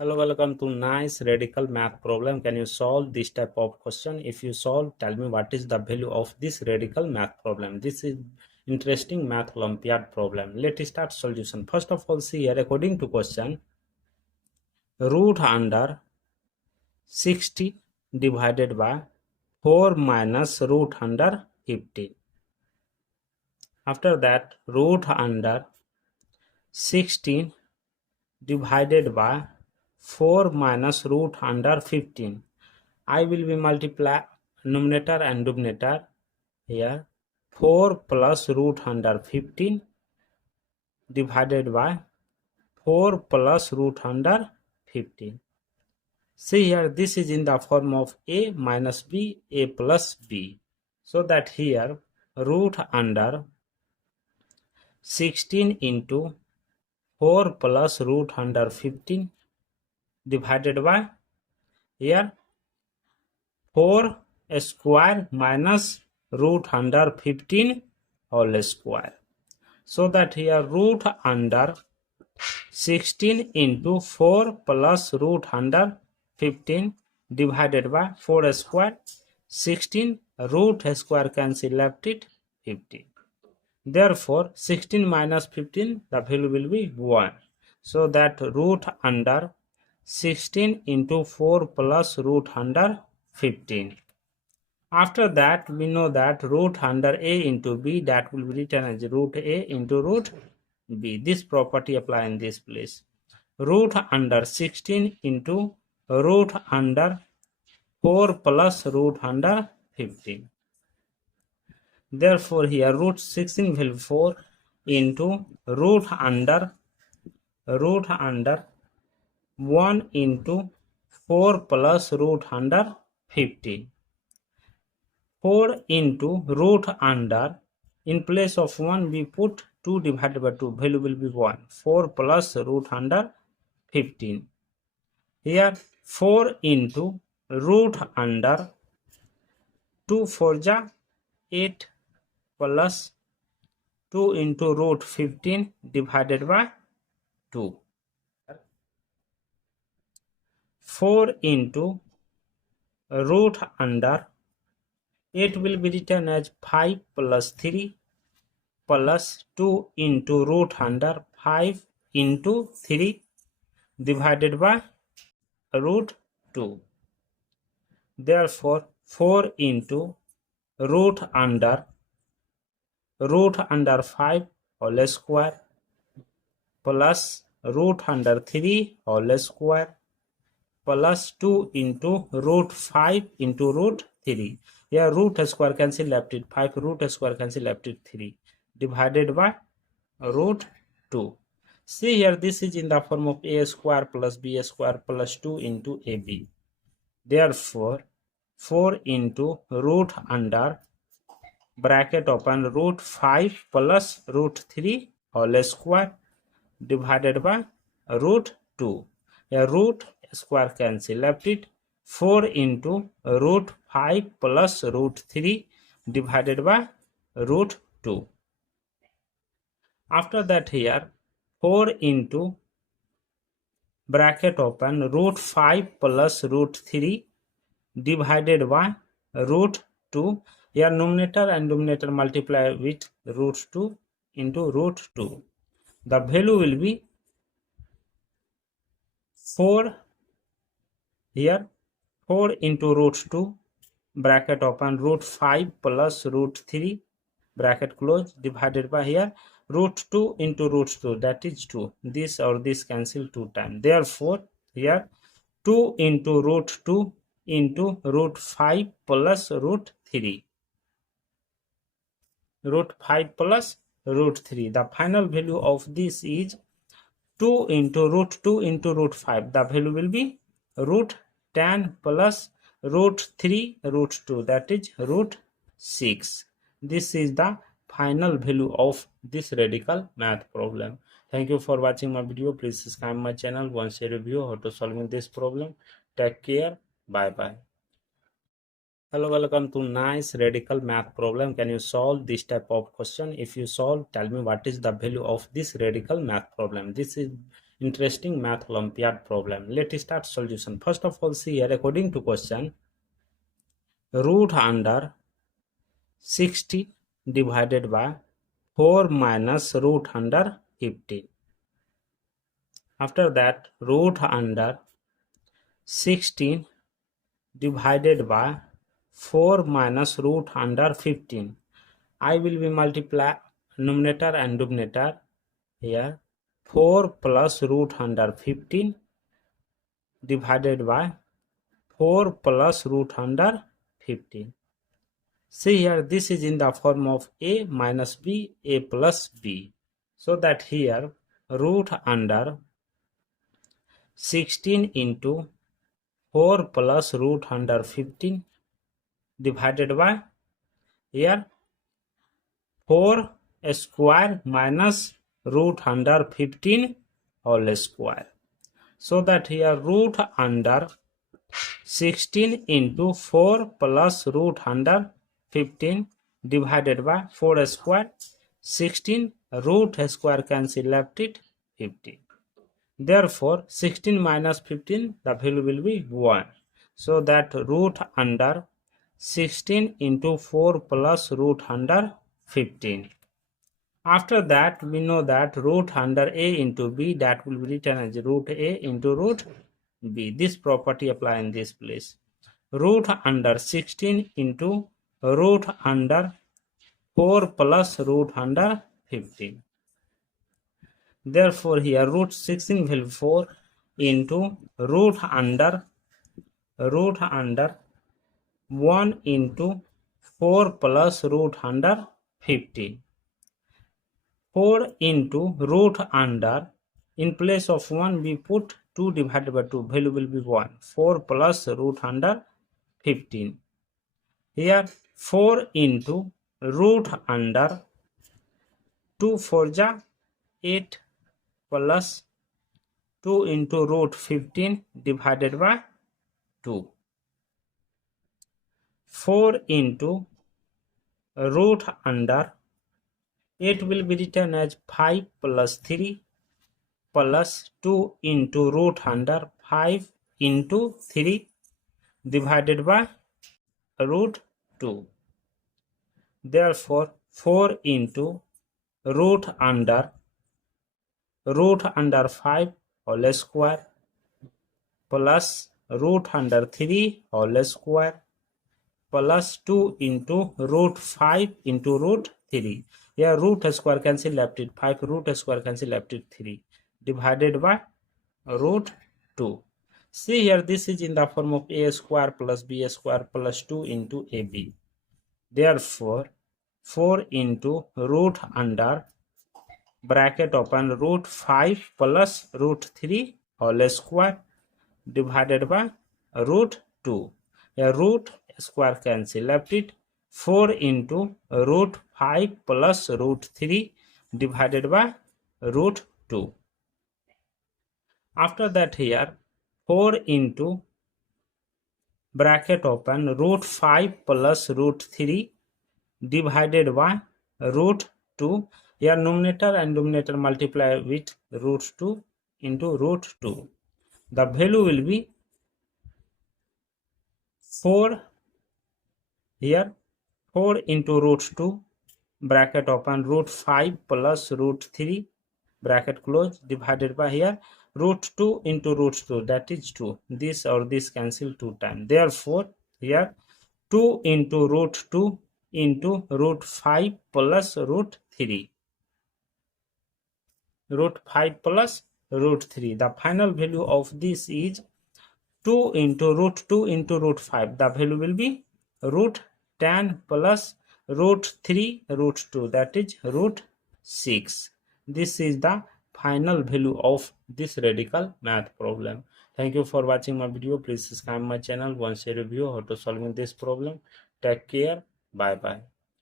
Hello, welcome to nice radical math problem. Can you solve this type of question? If you solve, tell me what is the value of this radical math problem. This is interesting Math Olympiad problem. Let's start solution. First of all, see here, according to question, root under 60 divided by 4 minus root under 15. After that, root under 16 divided by 4 minus root under 15. I will be multiply numerator and denominator here. 4 plus root under 15 divided by 4 plus root under 15. See here, this is in the form of a minus b, a plus b. So that here root under 16 into 4 plus root under 15 divided by here 4 square minus root under 15 whole square. So that here root under 16 into 4 plus root under 15 divided by 4 square. 16 root square cancel, left it 15. Therefore 16 minus 15, the value will be 1. So that root under 16 into 4 plus root under 15. After that, we know that root under a into b, that will be written as root a into root b. This property apply in this place. Root under 16 into root under 4 plus root under 15. Therefore here root 16 will be 4 into root under 1 into 4 plus root under 15. 4 into root under, in place of 1 we put 2 divided by 2, value will be 1. 4 plus root under 15. Here 4 into root under 2 4 ja 8 plus 2 into root 15 divided by 2. 4 into root under 8 will be written as 5 plus 3 plus 2 into root under 5 into 3 divided by root 2. Therefore 4 into root under 5 whole square plus root under 3 whole square plus 2 into root 5 into root 3. Here root square cancel, left it 5, root square cancel, left it 3 divided by root 2. See here, this is in the form of a square plus b square plus 2 into ab. Therefore 4 into root under bracket open root 5 plus root 3 whole square divided by root 2. Here root square cancel, left it 4 into root 5 plus root 3 divided by root 2. After that here 4 into bracket open root 5 plus root 3 divided by root 2. Here numerator and denominator multiply with root 2 into root 2. The value will be 4 here 4 into root 2 bracket open root 5 plus root 3 bracket close divided by here root 2 into root 2, that is 2. This or this cancel 2 times. Therefore here 2 into root 2 into root 5 plus root 3. Root 5 plus root 3. The final value of this is 2 into root 2 into root 5. The value will be root 10 plus root 3 root 2, that is root 6. This is the final value of this radical math problem. Thank you for watching my video. Please subscribe my channel once a review how to solving this problem. Take care. Bye bye. Hello, welcome to nice radical math problem. Can you solve this type of question? If you solve, tell me what is the value of this radical math problem. This is interesting Math Olympiad problem. Let's start solution. First of all, see here, according to question, root under 60 divided by 4 minus root under 15. After that, root under 16 divided by 4 minus root under 15. I will be multiply numerator and denominator here. 4 plus root under 15 divided by 4 plus root under 15. See here, this is in the form of a minus b, a plus b. So that here root under 16 into 4 plus root under 15 divided by here 4 square minus root under 15 whole square. So that here root under 16 into 4 plus root under 15 divided by 4 square. 16 root square cancel, left it 15. Therefore 16 minus 15, the value will be 1. So that root under 16 into 4 plus root under 15. After that, we know that root under a into b, that will be written as root a into root b. This property apply in this place. Root under 16 into root under 4 plus root under 15. Therefore here root 16 will be 4 into root under 1 into 4 plus root under 15. 4 into root under, in place of 1 we put 2 divided by 2, value will be 1. 4 plus root under 15. Here 4 into root under 2 4 ja 8 plus 2 into root 15 divided by 2. 4 into root under 8 will be written as 5 plus 3 plus 2 into root under 5 into 3 divided by root 2. Therefore 4 into root under 5 whole square plus root under 3 whole square plus 2 into root 5 into root 3. Here root square cancel, left it 5, root square cancel, left it 3 divided by root 2. See here, this is in the form of a square plus b square plus 2 into ab. Therefore 4 into root under bracket open root 5 plus root 3 whole square divided by root 2. Here root square cancel, left it 4 into root 5 plus root 3 divided by root 2. After that here 4 into bracket open root 5 plus root 3 divided by root 2. Here numerator and denominator multiply with root 2 into root 2. The value will be 4. Here 4 into root 2 bracket open root 5 plus root 3 bracket close divided by here root 2 into root 2, that is 2. This or this cancel 2 times. Therefore here 2 into root 2 into root 5 plus root 3. Root 5 plus root 3. The final value of this is 2 into root 2 into root 5. The value will be root 10 plus root 3 root 2, that is root 6. This is the final value of this radical math problem. Thank you for watching my video. Please subscribe my channel once a review how to solving this problem. Take care. Bye bye.